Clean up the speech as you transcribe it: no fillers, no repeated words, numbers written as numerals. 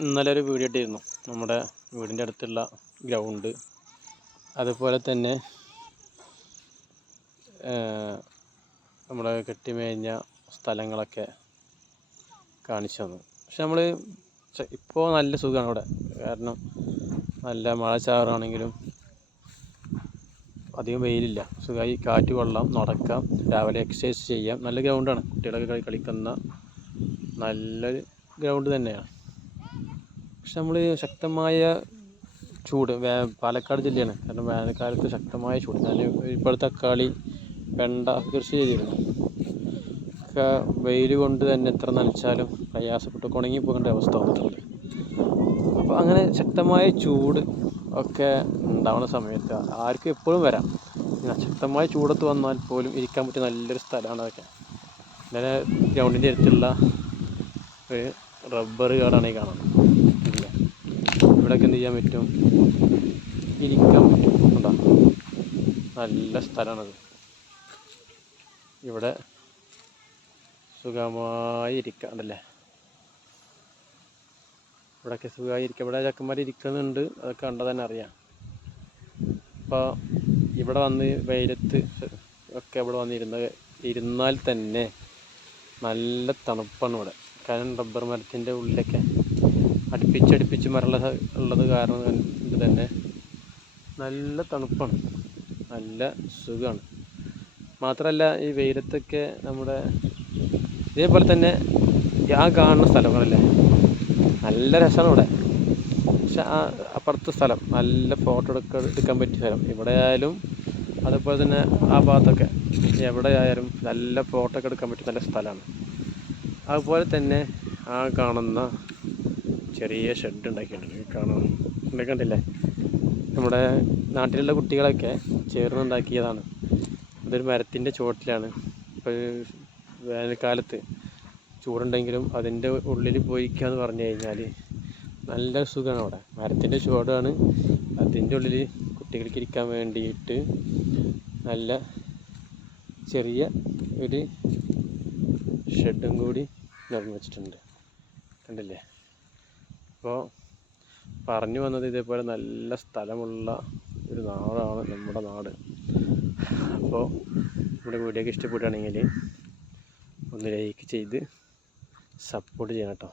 ഇന്നലെ ഒരു വീഡിയോ ഇട്ടിരുന്നു നമ്മുടെ വീടിൻ്റെ അടുത്തുള്ള ഗ്രൗണ്ട്, അതുപോലെ തന്നെ നമ്മുടെ കെട്ടിമേഞ്ഞ സ്ഥലങ്ങളൊക്കെ കാണിച്ചു തന്നു. പക്ഷെ നമ്മൾ ഇപ്പോൾ നല്ല സുഖമാണ് അവിടെ, കാരണം നല്ല മഴ ചാറാണെങ്കിലും അധികം വെയിലില്ല, സുഖമായി കാറ്റ് കൊള്ളാം, നടക്കാം, രാവിലെ എക്സസൈസ് ചെയ്യാം. നല്ല ഗ്രൗണ്ടാണ്, കുട്ടികളൊക്കെ കളിക്കുന്ന നല്ലൊരു ഗ്രൗണ്ട് തന്നെയാണ്. പക്ഷെ നമ്മൾ ശക്തമായ ചൂട്, പാലക്കാട് ജില്ലയാണ്, കാരണം വേനൽക്കാലത്ത് ശക്തമായ ചൂട്. ഞാൻ ഇപ്പോൾ തക്കാളി വെണ്ട കൃഷി ചെയ്തിരുന്നു. ഒക്കെ വെയിൽ കൊണ്ട് തന്നെ എത്ര നനച്ചാലും പ്രയാസപ്പെട്ട് ഉണങ്ങി പോകേണ്ട അവസ്ഥ വന്നിട്ടുണ്ട്. അപ്പോൾ അങ്ങനെ ശക്തമായ ചൂട് ഒക്കെ ഉണ്ടാവുന്ന സമയത്ത് ആർക്കും എപ്പോഴും വരാം. ശക്തമായ ചൂടത്ത് വന്നാൽ പോലും ഇരിക്കാൻ പറ്റിയ നല്ലൊരു സ്ഥലമാണ് അതൊക്കെ. ഇങ്ങനെ ഗ്രൗണ്ടിൻ്റെ അടുത്തുള്ള ഒരു റബ്ബർ കാടാണ് ഈ കാണുന്നത്. ഇല്ല, ഇവിടെയൊക്കെ എന്ത് ചെയ്യാൻ പറ്റും, ഇരിക്കാൻ പറ്റും. എന്താ നല്ല സ്ഥലമാണത്. ഇവിടെ സുഖമായി ഇരിക്കാണ്ടല്ലേ, ഇവിടെയൊക്കെ സുഖമായി ഇരിക്കുക. ഇവിടെ ചക്കന്മാർ ഇരിക്കുന്നുണ്ട്, അതൊക്കെ കണ്ടാൽ തന്നെ അറിയാം. അപ്പോൾ ഇവിടെ വന്ന് വെയിലത്ത് ഒക്കെ ഇവിടെ ഇരുന്നാൽ തന്നെ നല്ല തണുപ്പാണ് ഇവിടെ. കാരണം റബ്ബർ മരത്തിൻ്റെ ഉള്ളിലൊക്കെ അടുപ്പിച്ചടുപ്പിച്ച് മരമുള്ള ഉള്ളത് കാരണം ഇത് തന്നെ നല്ല തണുപ്പാണ്, നല്ല സുഖമാണ്. മാത്രമല്ല ഈ വെയിലത്തൊക്കെ നമ്മുടെ ഇതേപോലെ തന്നെ ആ കാണുന്ന സ്ഥലങ്ങളല്ലേ നല്ല രസമാണ് ഇവിടെ. പക്ഷെ ആ അപ്പുറത്തെ സ്ഥലം നല്ല ഫോട്ടോ എടുക്കാൻ പറ്റിയ സ്ഥലം, ഇവിടെ ആയാലും അതുപോലെ തന്നെ ആ ഭാഗത്തൊക്കെ എവിടെ ആയാലും നല്ല ഫോട്ടോ ഒക്കെ എടുക്കാൻ പറ്റിയ നല്ല സ്ഥലമാണ്. അതുപോലെ തന്നെ ആ കാണുന്ന ചെറിയ ഷെഡ് ഉണ്ടാക്കിയിട്ടുണ്ട്, കണ്ടില്ലേ, നമ്മുടെ നാട്ടിലുള്ള കുട്ടികളൊക്കെ ചേർന്നുണ്ടാക്കിയതാണ്. അതൊരു മരത്തിൻ്റെ ചുവട്ടിലാണ്. ഇപ്പോൾ വേനൽക്കാലത്ത് ചൂടുണ്ടെങ്കിലും അതിൻ്റെ ഉള്ളിൽ പോയിരിക്കുക എന്ന് പറഞ്ഞു കഴിഞ്ഞാൽ നല്ല സുഖമാണ്. അവിടെ മരത്തിൻ്റെ ചുവടാണ്, അതിൻ്റെ ഉള്ളിൽ കുട്ടികൾക്ക് ഇരിക്കാൻ വേണ്ടിയിട്ട് നല്ല ചെറിയ ഒരു ഷെഡും കൂടി നിർമ്മിച്ചിട്ടുണ്ട്, കണ്ടില്ലേ. അപ്പോൾ പറഞ്ഞു വന്നത് ഇതേപോലെ നല്ല സ്ഥലമുള്ള ഒരു നാടാണ് നമ്മുടെ നാട്. അപ്പോൾ നമ്മുടെ വീഡിയോ ഒക്കെ ഇഷ്ടപ്പെടുകയാണെങ്കിൽ ഒന്ന് ലൈക്ക് ചെയ്ത് സപ്പോർട്ട് ചെയ്യണം കേട്ടോ.